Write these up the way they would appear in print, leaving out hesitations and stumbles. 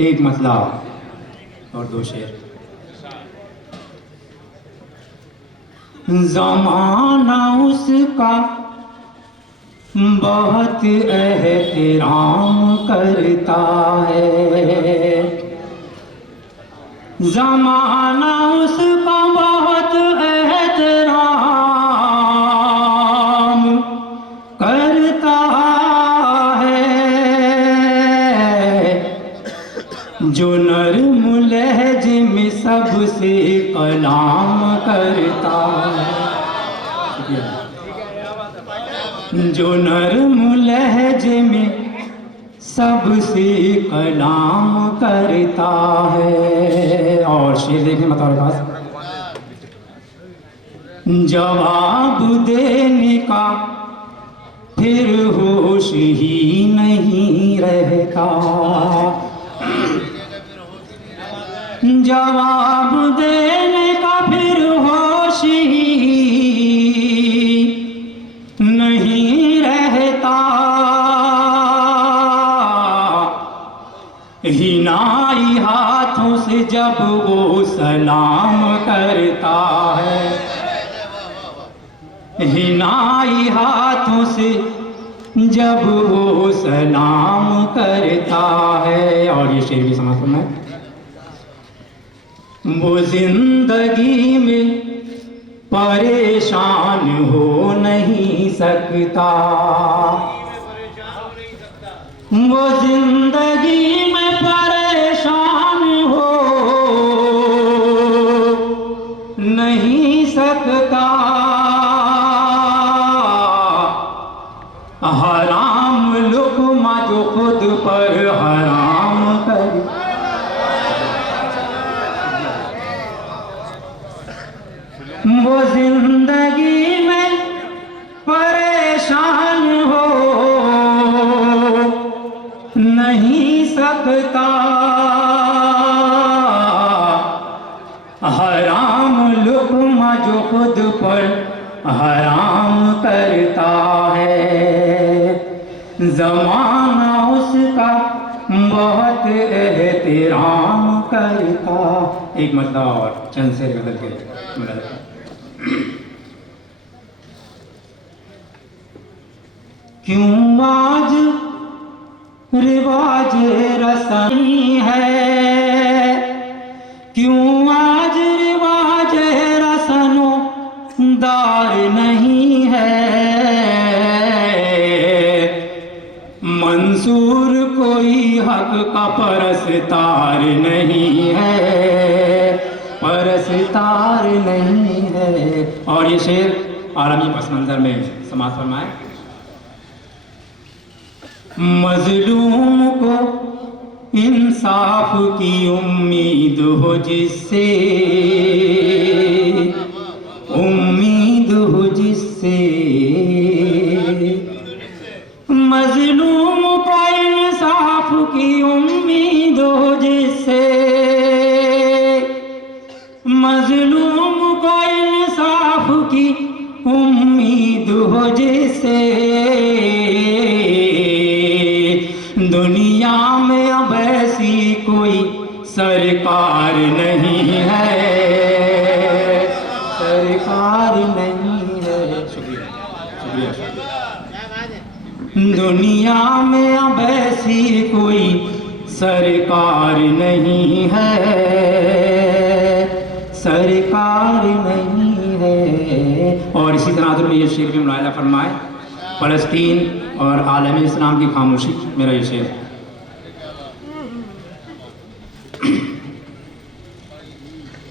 एक मतला और दो शेर। ज़माना उसका बहुत एहतराम करता है, ज़माना उसका बहुत एहतराम करता है। जो नर्म लहजे में सबसे कलाम करता है, जो नर्म लहजे में सबसे कलाम करता है। और शेर देखने मतलब पास, जवाब देने का फिर होश ही नहीं रहता, जवाब देने का फिर होश ही नहीं रहता। हिनाई हाथों से जब वो सलाम करता है, हिनाई हाथों से जब वो सलाम करता है। और ये शेर भी समझ में, वो जिंदगी में परेशान हो नहीं सकता, वो जिंदगी में परेशान हो नहीं सकता। हराम लुक़मा जो खुद पर हराम कर, वो जिंदगी में परेशान हो नहीं सकता। हराम लुक़मा जो खुद पर हराम करता है, ज़माना उसका बहुत एहतराम करता। एक मतलब और चंद शेर बदल के क्यों आज रिवाज रसनी है, क्यों आज रिवाज रसनो दार नहीं है। मंसूर कोई हक का परस्तार नहीं है, परस्तार नहीं है। और ये शेर आलमी पस मंजर में समाज फरमाए, मजलूम को इंसाफ की उम्मीद हो जिससे, उम्मीद हो जिससे। मजलूम को इंसाफ की उम्मीद हो जिससे, मजलूम को इंसाफ की उम्मीद हो जिससे। दुनिया में अब ऐसी कोई सरकार नहीं है, सरकार नहीं है। शुक्रिया, शुक्रिया, शुक्रिया। दुनिया में अब ऐसी कोई सरकार नहीं है, सरकार नहीं है। और इसी तरह में ये शेर भी मुलाहिज़ा फरमाए, फ़लस्तीन और आलम इस्लाम की खामोशी, मेरा ये शेर।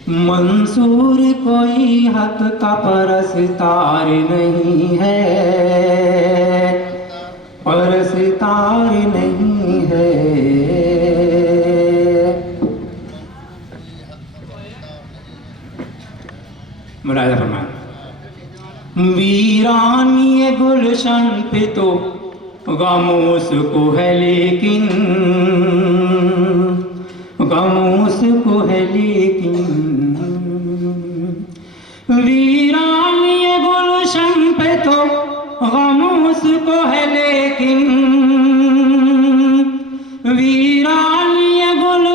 मंसूर कोई हक का परस्तार नहीं है, परस्तार नहीं है। मुलाहिज़ा फरमाए, वीरानी गुलशन पे तो गमों को है लेकिन, गमों को है लेकिन। वीरानी गुलशन पे तो गमों को है लेकिन, वीरानी गुल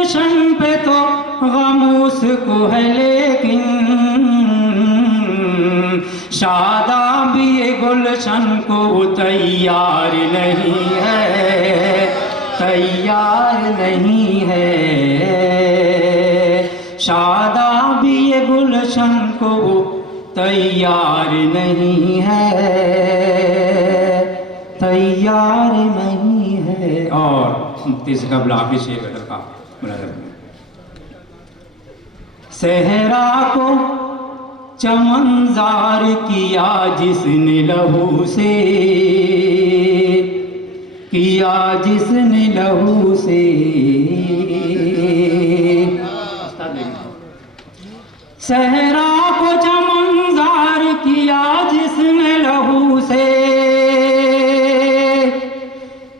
गुलशन को तैयार नहीं है, तैयार नहीं है। शादाबी गुलशन को तैयार नहीं है, तैयार नहीं है। और मुफ्ती से कबल आखिरी शेर गदर का मुलाज़ा करें। सहरा को चमनजार किया जिसने लहू से, किया जिसने लहू से। सहरा को चमनजार किया जिसने लहू से,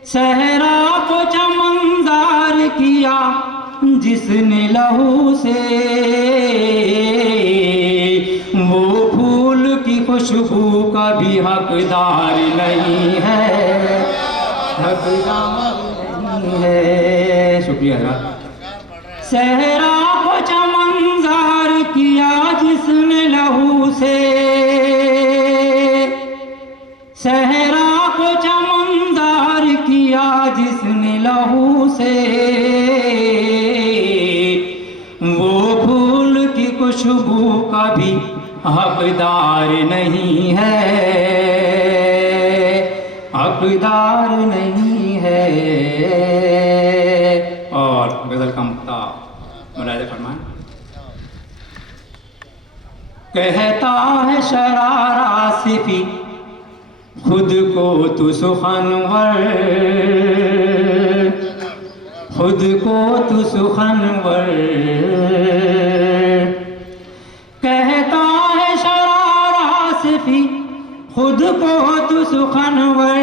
सहरा को चमनजार किया जिसने लहू से। वो फूल की खुशबू का भी हकदार नहीं है, हकदार नहीं है। शुक्रिया हज़रात। सहरा को चमनजार किया जिसने लहू से, सहरा को चमनजार किया जिसने लहू से। वो फूल की खुशबू का भी हकदार नहीं है, हकदार नहीं है। और गजल का मुक्ता मुलाहिज़ा फरमाएं। कहता है शरारा सिफी खुद को तू सुखनवर, खुद को तू सुखनवर। कहता है शरारा सिफी खुद को तू सुखनवर,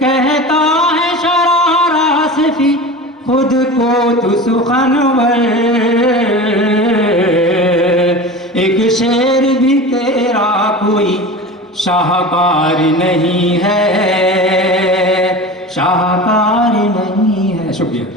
कहता है शरारा सिफी खुद को तू सुखनवर। एक शेर भी तेरा कोई शाहकार नहीं है, शाहकार नहीं है। शुक्रिया।